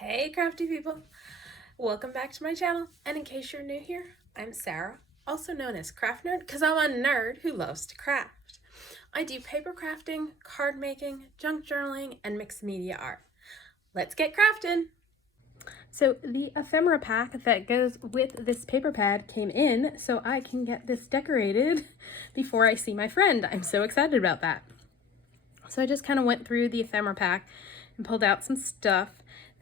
Hey crafty people! Welcome back to my channel, and in case you're new here, I'm Sarah, also known as Craft Nerd because I'm a nerd who loves to craft. I do paper crafting, card making, junk journaling, and mixed media art. Let's get crafting! So the ephemera pack that goes with this paper pad came in so I can get this decorated before I see my friend. I'm so excited about that. So I just kind of went through the ephemera pack and pulled out some stuff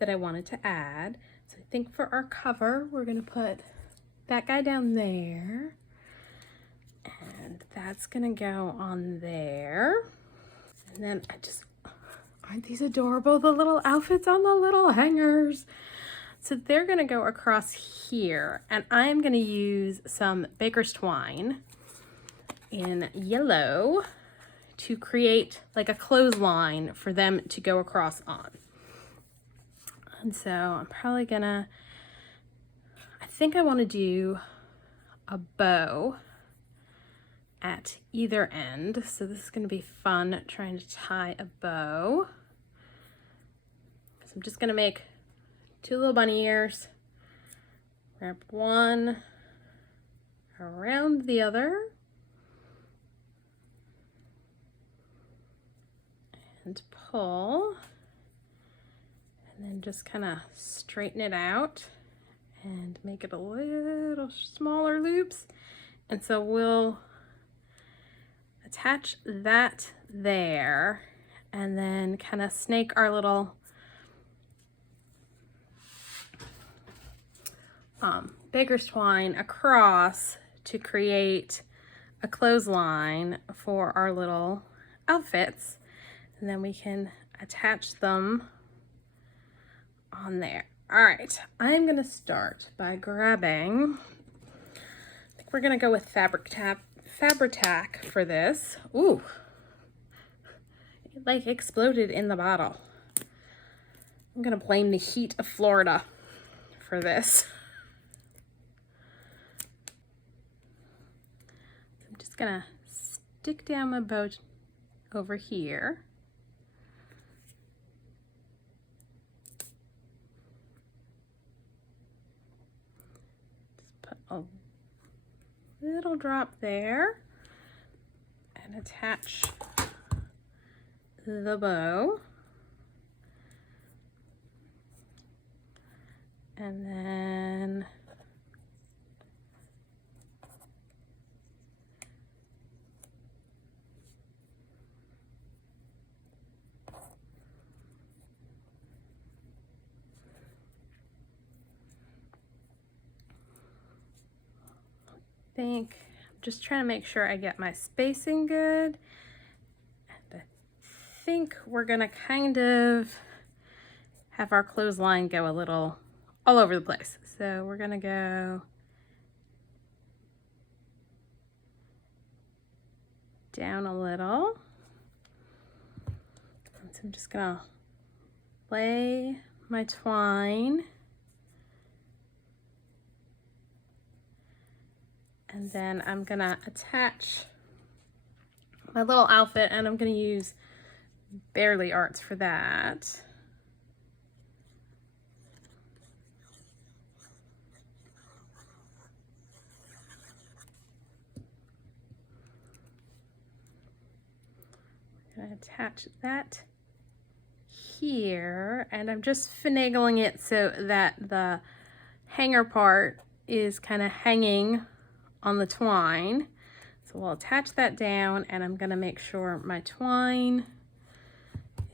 that I wanted to add. So I think for our cover, we're going to put that guy down there. And that's going to go on there. And then aren't these adorable? The little outfits on the little hangers. So they're going to go across here. And I'm going to use some baker's twine in yellow to create like a clothesline for them to go across on. And so I'm probably gonna, I think I want to do a bow at either end. So this is going to be fun trying to tie a bow. So I'm just going to make two little bunny ears, wrap one around the other, and pull, and then just kind of straighten it out and make it a little smaller loops. And so we'll attach that there and then kind of snake our little baker's twine across to create a clothesline for our little outfits. And then we can attach them on there. All right, I'm gonna start by grabbing, I think we're gonna go with Fabri-Tac for this. Ooh, it like exploded in the bottle. I'm gonna blame the heat of Florida for this. I'm just gonna stick down my bow over here. Just put a little drop there and attach the bow. And then I'm just trying to make sure I get my spacing good. And I think we're gonna kind of have our clothesline go a little all over the place. So we're gonna go down a little. So I'm just gonna lay my twine, and then I'm gonna attach my little outfit, and I'm gonna use Barely Arts for that. I'm gonna attach that here, and I'm just finagling it so that the hanger part is kind of hanging on the twine. So we'll attach that down, and I'm gonna make sure my twine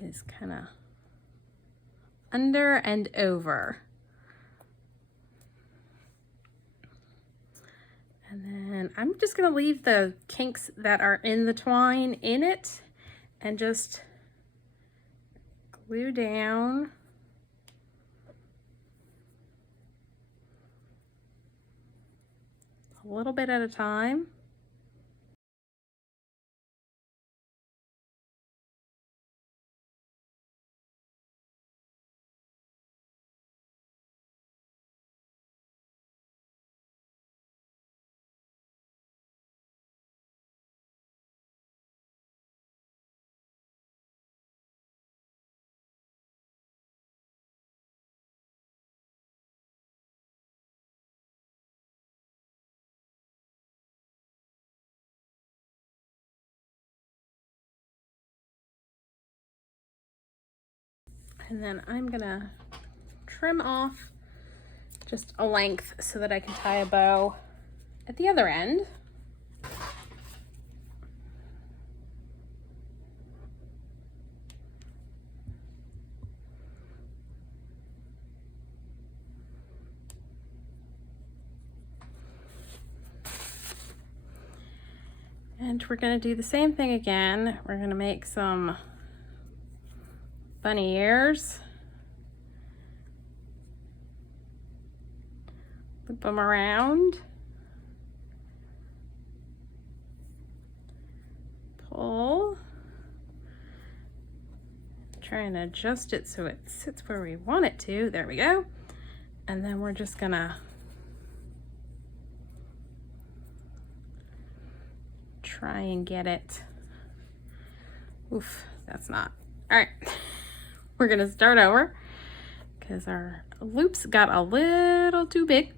is kind of under and over. And then I'm just gonna leave the kinks that are in the twine in it and just glue down a little bit at a time. And then I'm gonna trim off just a length so that I can tie a bow at the other end. And we're going to do the same thing again. We're going to make some bunny ears. Loop them around. Pull. Try and adjust it so it sits where we want it to. There we go. And then we're just going to try and get it. Oof, that's not. All right, we're gonna start over because our loops got a little too big.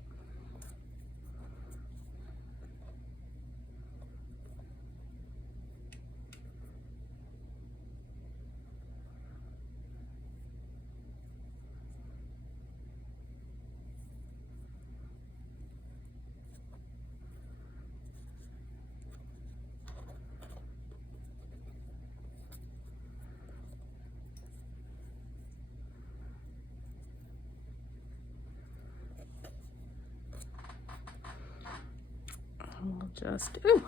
We'll just, ooh,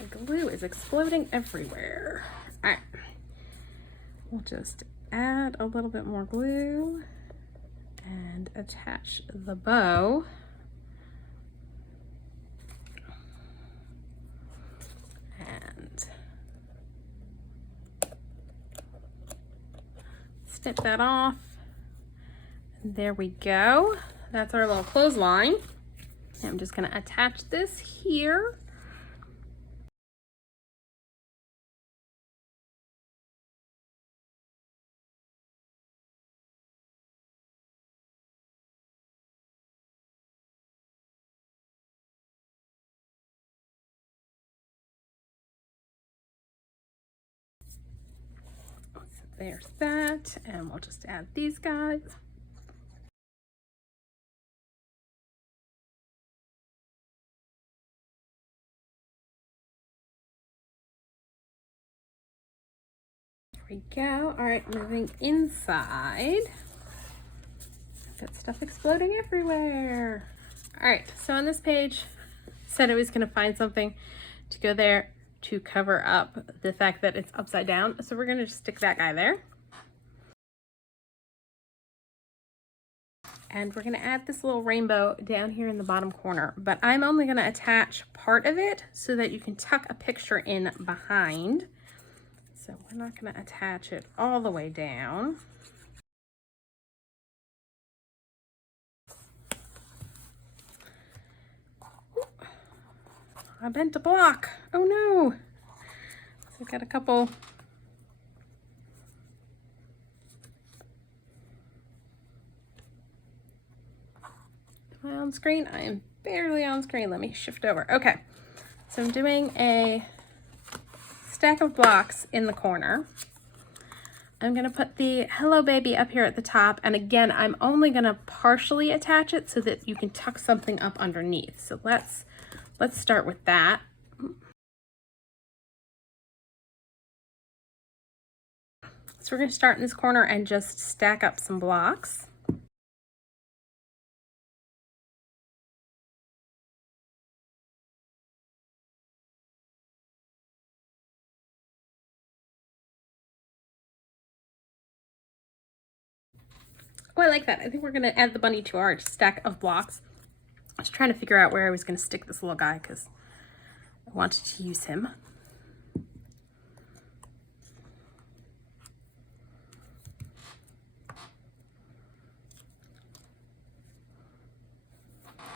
the glue is exploding everywhere. All right, we'll just add a little bit more glue and attach the bow. And snip that off. And there we go. That's our little clothesline. I'm just going to attach this here. So there's that, and we'll just add these guys. There we go. All right, moving inside. Got stuff exploding everywhere. All right, so on this page, said I was going to find something to go there to cover up the fact that it's upside down. So we're going to just stick that guy there. And we're going to add this little rainbow down here in the bottom corner, but I'm only going to attach part of it so that you can tuck a picture in behind. So we're not going to attach it all the way down. I bent a block. Oh no. So I've got a couple. Am I on screen? I am barely on screen. Let me shift over. Okay. So I'm doing a stack of blocks in the corner. I'm going to put the Hello Baby up here at the top. And again, I'm only going to partially attach it so that you can tuck something up underneath. So let's start with that. So we're going to start in this corner and just stack up some blocks. Oh, I like that. I think we're going to add the bunny to our stack of blocks. I was trying to figure out where I was going to stick this little guy because I wanted to use him.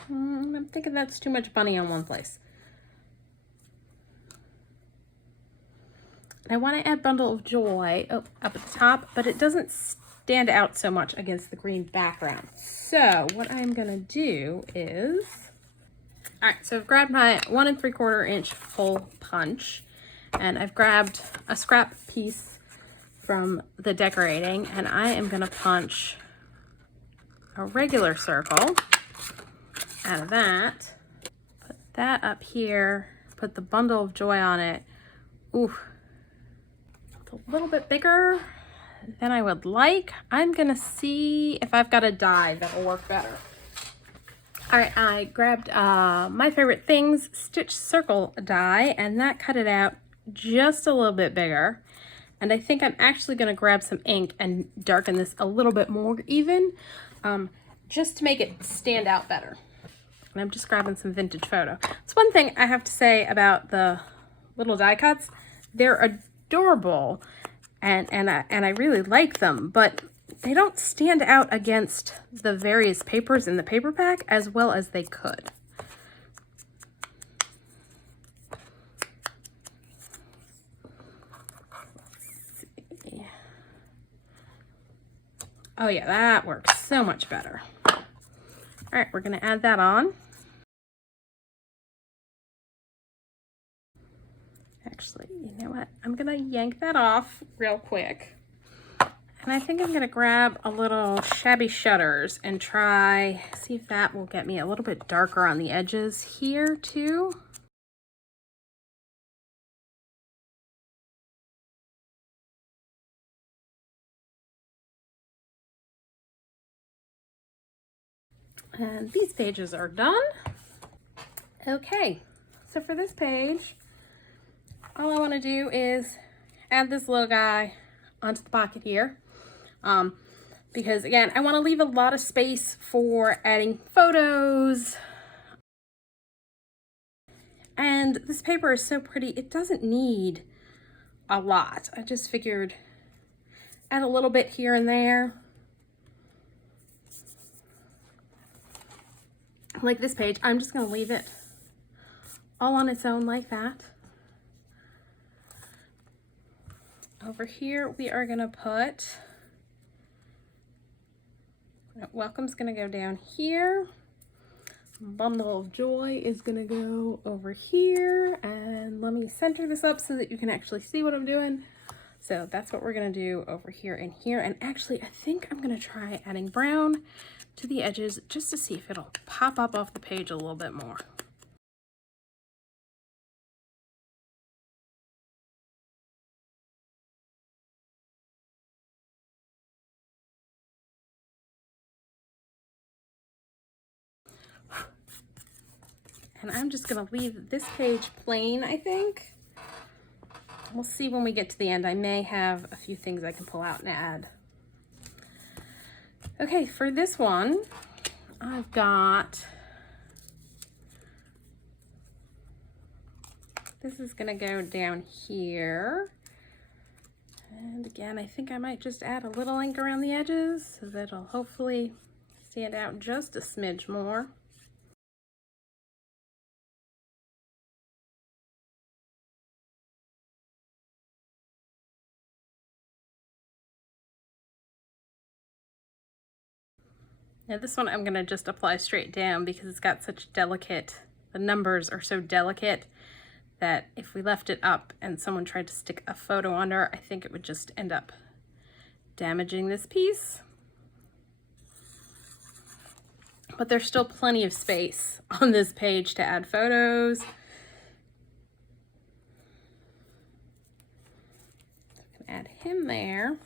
I'm thinking that's too much bunny on one place. And I want to add Bundle of Joy up at the top, but it doesn't stand out so much against the green background. So what I'm going to do is, all right, so I've grabbed my 1 3/4 inch hole punch, and I've grabbed a scrap piece from the decorating, and I am gonna punch a regular circle out of that. Put that up here, put the bundle of joy on it. Ooh, it's a little bit bigger than I would like. I'm gonna see if I've got a die that'll work better. All right, I grabbed My Favorite Things Stitch Circle die, and that cut it out just a little bit bigger. And I think I'm actually gonna grab some ink and darken this a little bit more even, just to make it stand out better. And I'm just grabbing some vintage photo. It's one thing I have to say about the little die cuts. They're adorable, and I really like them, but they don't stand out against the various papers in the paper pack as well as they could. Oh yeah, that works so much better. All right, we're gonna add that on. Actually, you know what? I'm gonna yank that off real quick. And I think I'm gonna grab a little shabby shutters and see if that will get me a little bit darker on the edges here too. And these pages are done. Okay, so for this page, all I want to do is add this little guy onto the pocket here. Because again, I want to leave a lot of space for adding photos. And this paper is so pretty, it doesn't need a lot. I just figured add a little bit here and there. Like this page, I'm just gonna leave it all on its own like that. Over here, we are gonna put, welcome's gonna go down here. Bundle of joy is gonna go over here, and let me center this up so that you can actually see what I'm doing. So that's what we're gonna do over here and here. And actually, I think I'm gonna try adding brown to the edges just to see if it'll pop up off the page a little bit more. And I'm just gonna leave this page plain, I think. We'll see when we get to the end. I may have a few things I can pull out and add. Okay, for this one, I've got, this is gonna go down here. And again, I think I might just add a little ink around the edges so that it'll hopefully stand out just a smidge more. Now this one I'm gonna just apply straight down because it's got such delicate, the numbers are so delicate that if we left it up and someone tried to stick a photo under, I think it would just end up damaging this piece. But there's still plenty of space on this page to add photos. I can add him there.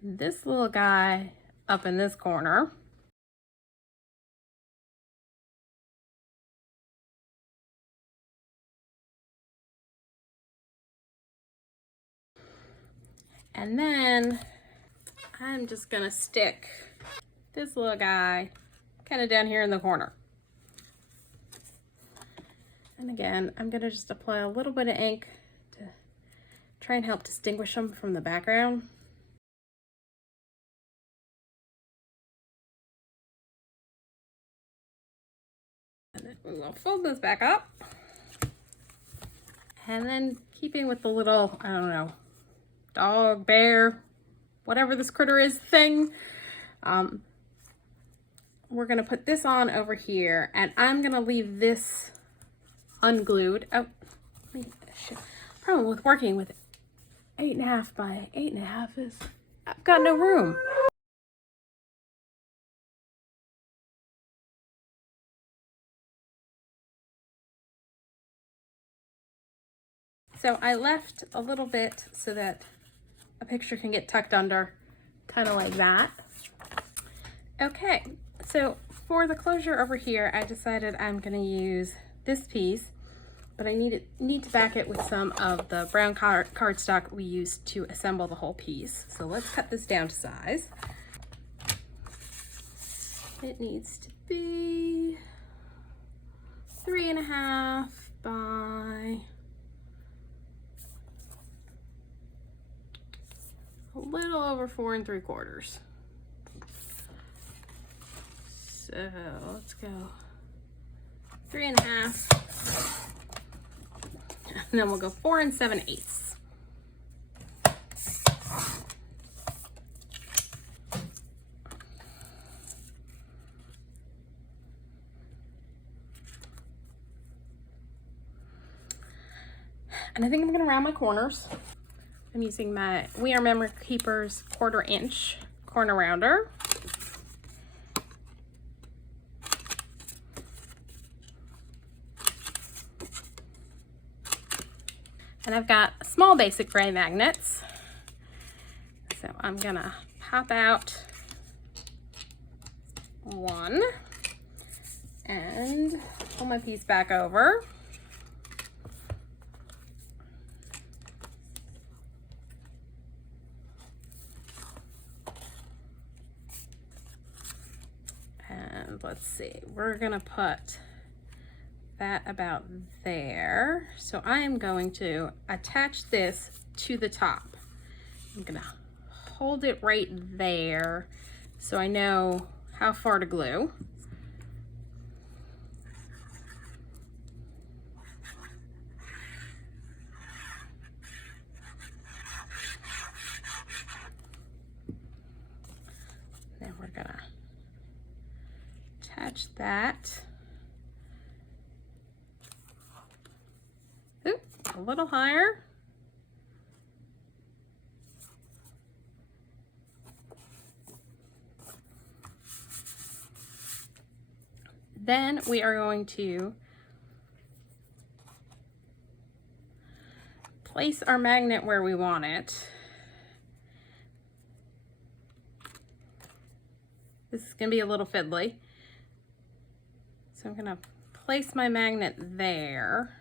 This little guy up in this corner. And then I'm just gonna stick this little guy kind of down here in the corner. And again, I'm gonna just apply a little bit of ink to try and help distinguish them from the background. And then we'll fold this back up. And then keeping with the little, I don't know, dog, bear, whatever this critter is thing, we're gonna put this on over here, and I'm gonna leave this unglued. Oh, Problem with working with 8.5 by 8.5 is I've got no room. So I left a little bit so that a picture can get tucked under, kind of like that. Okay, so for the closure over here, I decided I'm gonna use this piece, but I need to back it with some of the brown cardstock we used to assemble the whole piece. So let's cut this down to size. It needs to be 3.5 by a little over 4 3/4. So let's go 3.5, and then we'll go 4 7/8. And I think I'm gonna round my corners. I'm using my We Are Memory Keepers 1/4 inch corner rounder. And I've got small basic gray magnets. So I'm gonna pop out one and pull my piece back over. And let's see, we're gonna put that about there. So I am going to attach this to the top. I'm gonna hold it right there so I know how far to glue. Then we're gonna attach that. Oop, a little higher. Then we are going to place our magnet where we want it. This is gonna be a little fiddly. So I'm gonna place my magnet there.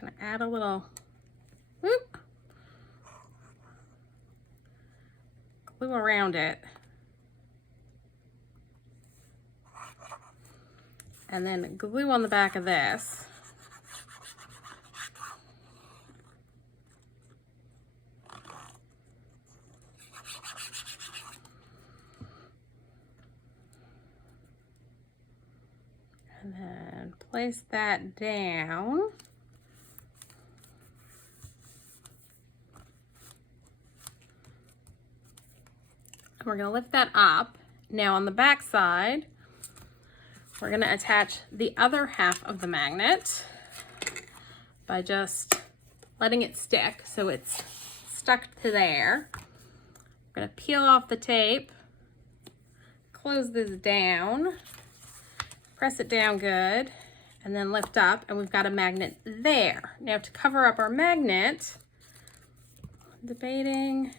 Kind of add a little whoop, glue around it. And then glue on the back of this. And then place that down. And we're gonna lift that up. Now on the back side, we're gonna attach the other half of the magnet by just letting it stick so it's stuck to there. We're gonna peel off the tape, close this down, press it down good, and then lift up, and we've got a magnet there. Now to cover up our magnet, debating,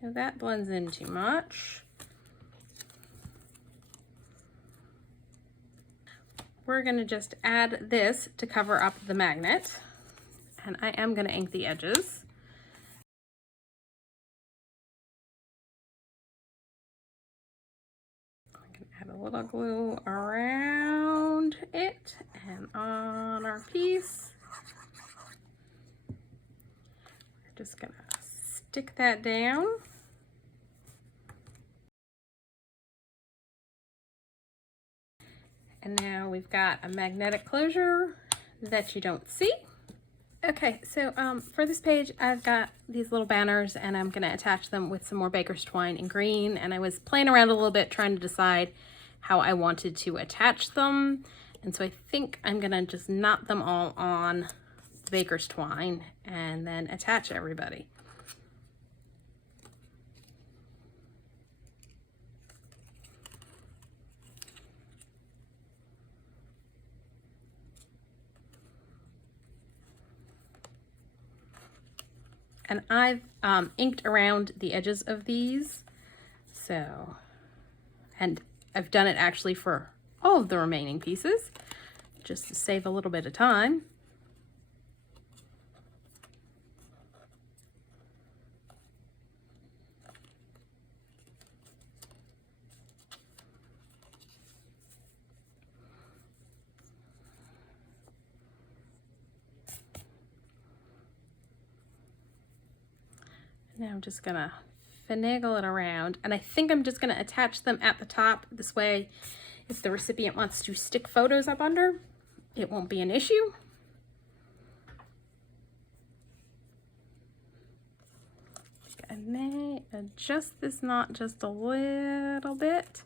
that blends in too much. We're gonna just add this to cover up the magnet, and I am gonna ink the edges. I'm gonna add a little glue around it and on our piece. We're just gonna stick that down. And now we've got a magnetic closure that you don't see. Okay, so for this page, I've got these little banners and I'm gonna attach them with some more baker's twine in green. And I was playing around a little bit trying to decide how I wanted to attach them. And so I think I'm gonna just knot them all on baker's twine and then attach everybody. And I've inked around the edges of these, so, and I've done it actually for all of the remaining pieces, just to save a little bit of time. Now I'm just gonna finagle it around, and I think I'm just gonna attach them at the top. This way, if the recipient wants to stick photos up under, it won't be an issue. I may adjust this knot just a little bit.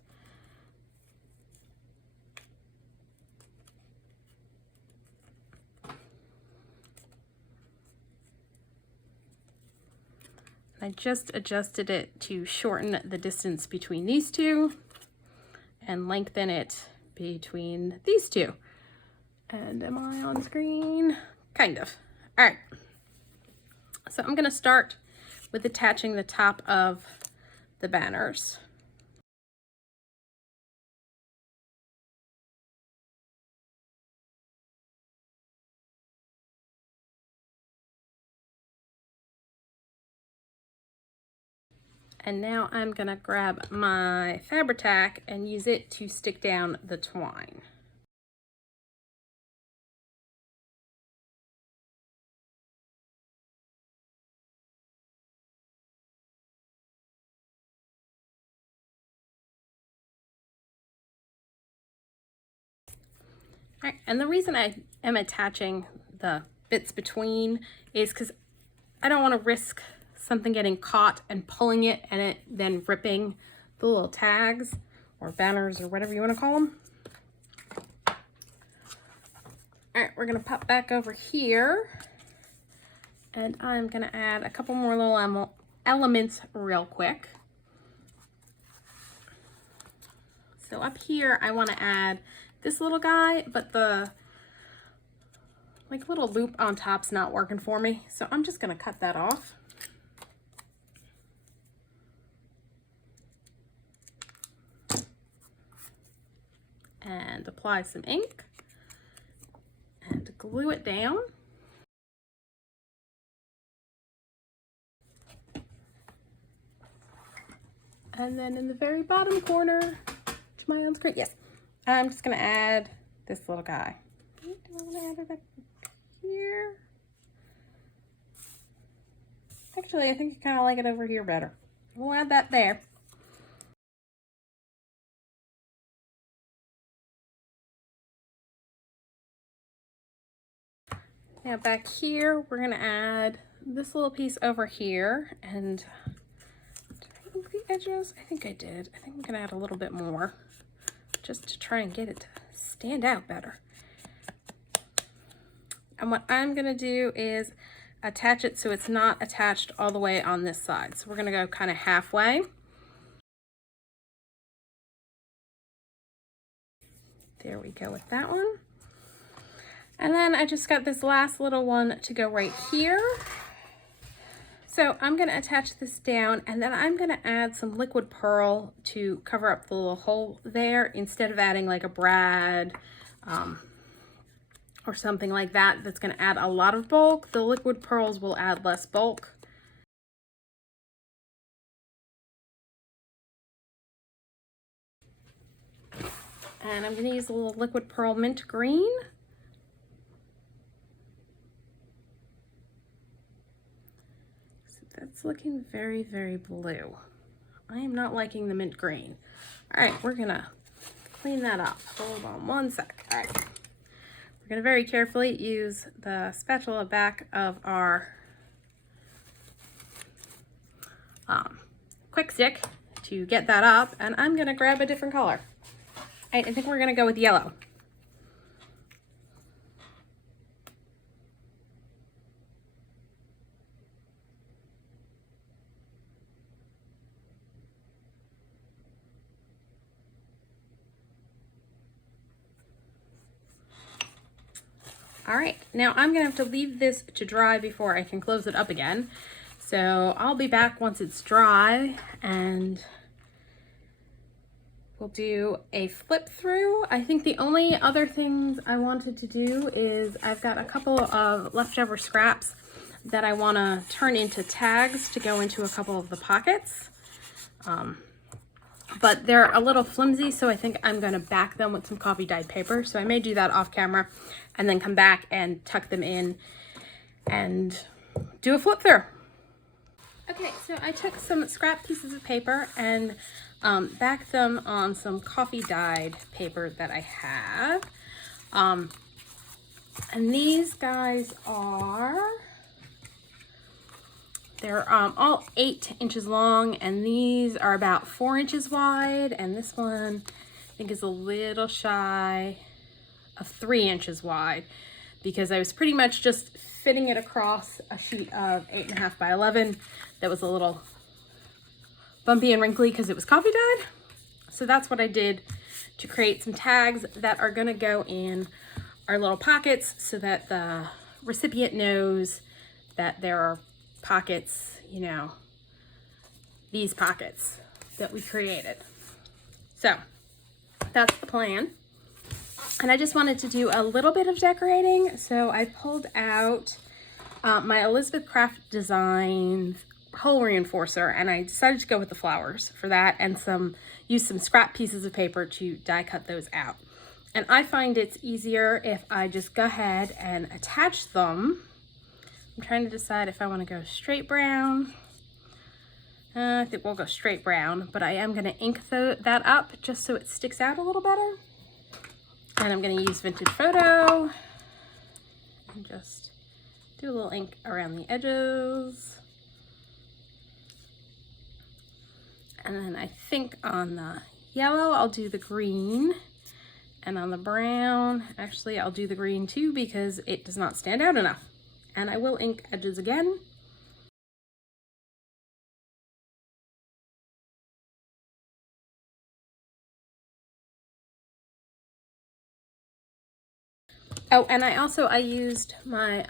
I just adjusted it to shorten the distance between these two and lengthen it between these two. And am I on screen? Kind of. All right. So I'm going to start with attaching the top of the banners. And now I'm gonna grab my Fabri-Tac and use it to stick down the twine. All right, and the reason I am attaching the bits between is because I don't want to risk something getting caught and pulling it and it then ripping the little tags or banners or whatever you want to call them. All right, we're gonna pop back over here and I'm gonna add a couple more little elements real quick. So up here, I want to add this little guy, but the little loop on top's not working for me. So I'm just gonna cut that off. And apply some ink and glue it down. And then in the very bottom corner, to my own screen, yes, I'm just gonna add this little guy. Do I want to add it up here? Actually, I think I kind of like it over here better. We'll add that there. Now back here, we're gonna add this little piece over here, and did I ink the edges? I think I did. I think I'm gonna add a little bit more just to try and get it to stand out better. And what I'm gonna do is attach it so it's not attached all the way on this side. So we're gonna go kind of halfway. There we go with that one. And then I just got this last little one to go right here. So I'm gonna attach this down and then I'm gonna add some liquid pearl to cover up the little hole there instead of adding like a brad or something like that that's gonna add a lot of bulk. The liquid pearls will add less bulk. And I'm gonna use a little liquid pearl mint green. That's looking very, very blue. I am not liking the mint green. All right, we're gonna clean that up. Hold on one sec. All right. We're gonna very carefully use the spatula back of our quick stick to get that up, and I'm gonna grab a different color. All right, I think we're gonna go with yellow. All right, now I'm gonna have to leave this to dry before I can close it up again. So I'll be back once it's dry and we'll do a flip through. I think the only other things I wanted to do is I've got a couple of leftover scraps that I wanna turn into tags to go into a couple of the pockets. But they're a little flimsy, so I think I'm gonna back them with some coffee dyed paper. So I may do that off camera and then come back and tuck them in and do a flip through. Okay, so I took some scrap pieces of paper and backed them on some coffee dyed paper that I have. And these guys they're all 8 inches long, and these are about 4 inches wide, and this one I think is a little shy of 3 inches wide, because I was pretty much just fitting it across a sheet of 8.5 by 11 that was a little bumpy and wrinkly because it was coffee dyed. So that's what I did to create some tags that are gonna go in our little pockets so that the recipient knows that there are pockets, you know, these pockets that we created. So that's the plan. And I just wanted to do a little bit of decorating. So I pulled out my Elizabeth Kraft Designs hole reinforcer, and I decided to go with the flowers for that, and use some scrap pieces of paper to die cut those out. And I find it's easier if I just go ahead and attach them. I'm trying to decide if I want to go straight brown. I think we'll go straight brown, but I am going to ink that up just so it sticks out a little better. And I'm going to use Vintage Photo and just do a little ink around the edges. And then I think on the yellow, I'll do the green. And on the brown, actually, I'll do the green too because it does not stand out enough. And I will ink edges again. Oh, and I used my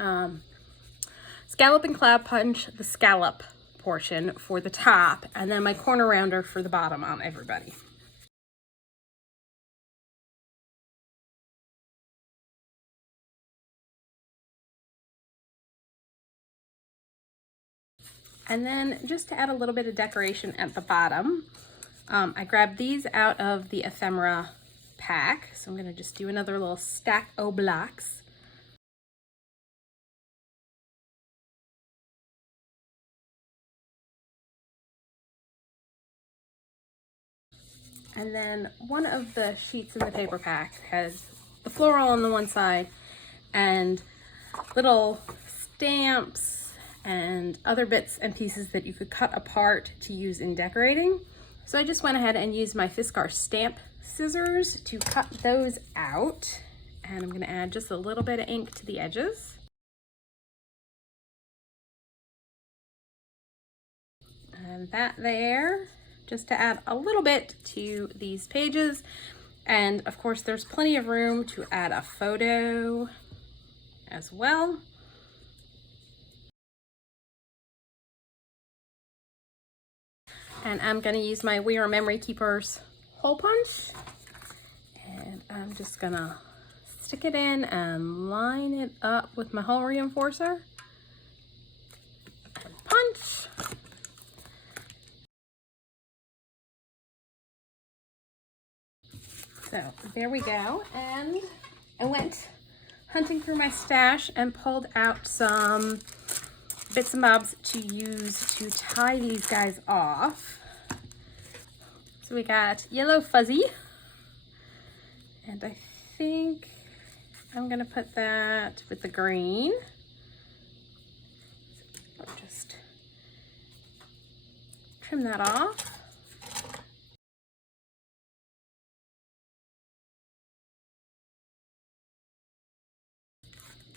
scallop and cloud punch, the scallop portion for the top, and then my corner rounder for the bottom on everybody. And then just to add a little bit of decoration at the bottom, I grabbed these out of the ephemera pack. So I'm gonna just do another little stack o' blocks. And then one of the sheets in the paper pack has the floral on the one side and little stamps and other bits and pieces that you could cut apart to use in decorating. So I just went ahead and used my Fiskars stamp scissors to cut those out. And I'm gonna add just a little bit of ink to the edges. And that there, just to add a little bit to these pages. And of course, there's plenty of room to add a photo as well. And I'm gonna use my We Are Memory Keepers hole punch. And I'm just gonna stick it in and line it up with my hole reinforcer. And punch. So there we go. And I went hunting through my stash and pulled out some bits and bobs to use to tie these guys off. So we got yellow fuzzy, and I think I'm gonna put that with the green. So I'll just trim that off.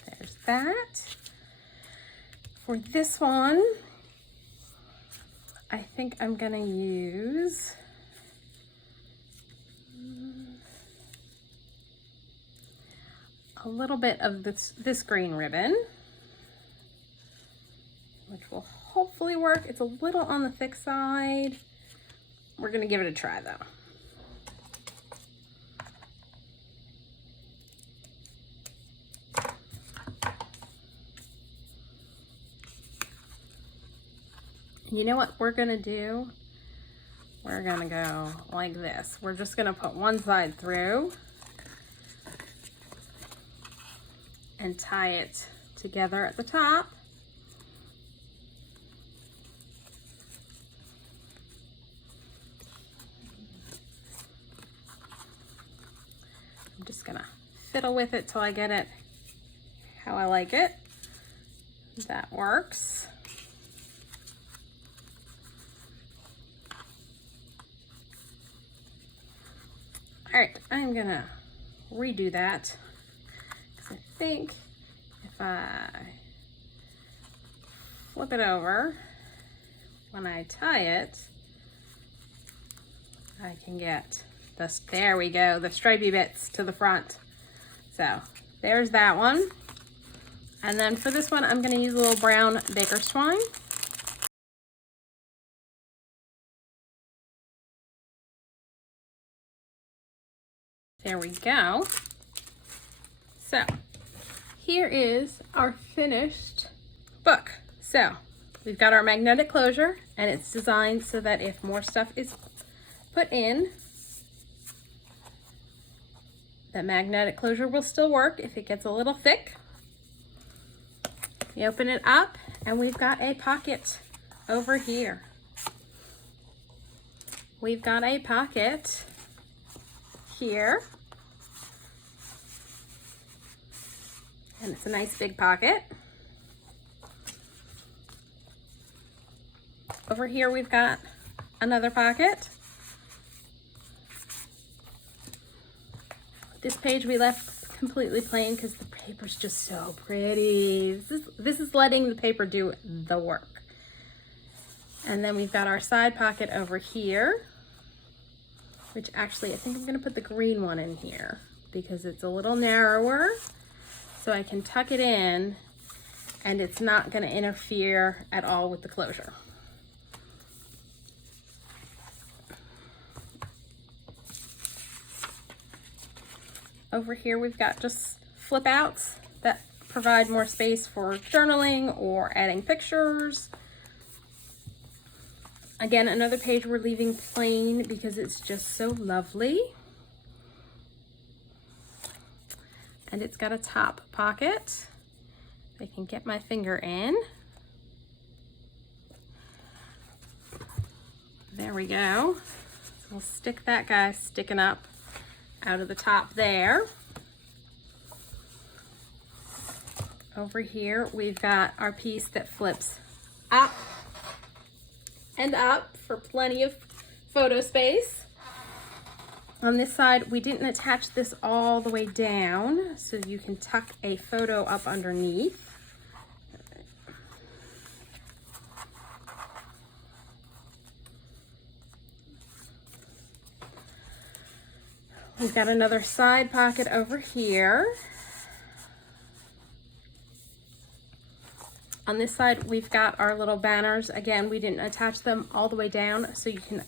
There's that. For this one, I think I'm gonna use a little bit of this green ribbon, which will hopefully work. It's a little on the thick side. We're gonna give it a try though. You know what we're gonna do? We're gonna go like this. We're just gonna put one side through and tie it together at the top. I'm just gonna fiddle with it till I get it how I like it. That works. All right, I'm gonna redo that because I think if I flip it over, when I tie it, I can get this, there we go, the stripy bits to the front. So there's that one. And then for this one, I'm gonna use a little brown baker's twine. There we go. So here is our finished book. So we've got our magnetic closure, and it's designed so that if more stuff is put in, the magnetic closure will still work if it gets a little thick. You open it up and we've got a pocket over here. We've got a pocket here, and it's a nice big pocket. Over here we've got another pocket. This page we left completely plain because the paper's just so pretty. This is letting the paper do the work. And then we've got our side pocket over here, which actually I think I'm gonna put the green one in here because it's a little narrower, so I can tuck it in and it's not gonna interfere at all with the closure. Over here we've got just flip outs that provide more space for journaling or adding pictures. Again, another page we're leaving plain because it's just so lovely. And it's got a top pocket. I can get my finger in. There we go. So we'll stick that guy sticking up out of the top there. Over here, we've got our piece that flips up and up for plenty of photo space. On this side, we didn't attach this all the way down, so you can tuck a photo up underneath. We've got another side pocket over here. On this side, we've got our little banners. Again, we didn't attach them all the way down, so you can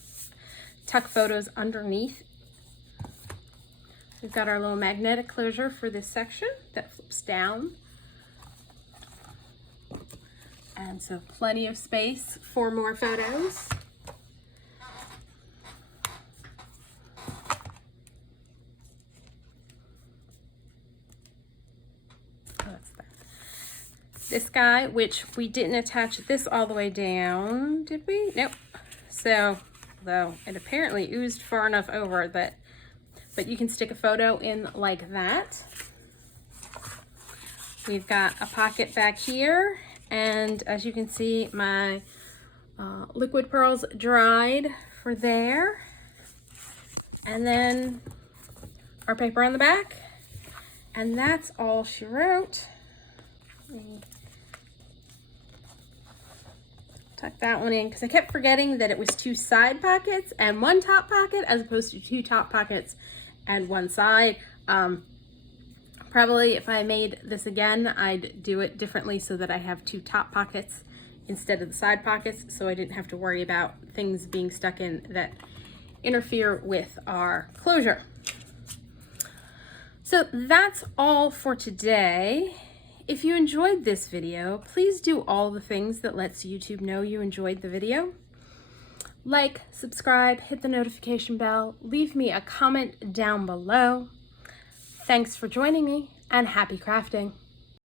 tuck photos underneath. We've got our little magnetic closure for this section that flips down. And so plenty of space for more photos. This guy, which we didn't attach this all the way down, did we? Nope. So, though it apparently oozed far enough over that, but you can stick a photo in like that. We've got a pocket back here, and as you can see, my liquid pearls dried for there. And then our paper on the back, and that's all she wrote. Tuck that one in because I kept forgetting that it was 2 side pockets and 1 top pocket as opposed to 2 top pockets and 1 side. Probably if I made this again, I'd do it differently so that I have 2 top pockets instead of the side pockets, so I didn't have to worry about things being stuck in that interfere with our closure. So that's all for today. If you enjoyed this video, please do all the things that lets YouTube know you enjoyed the video. Like, subscribe, hit the notification bell, leave me a comment down below. Thanks for joining me, and happy crafting!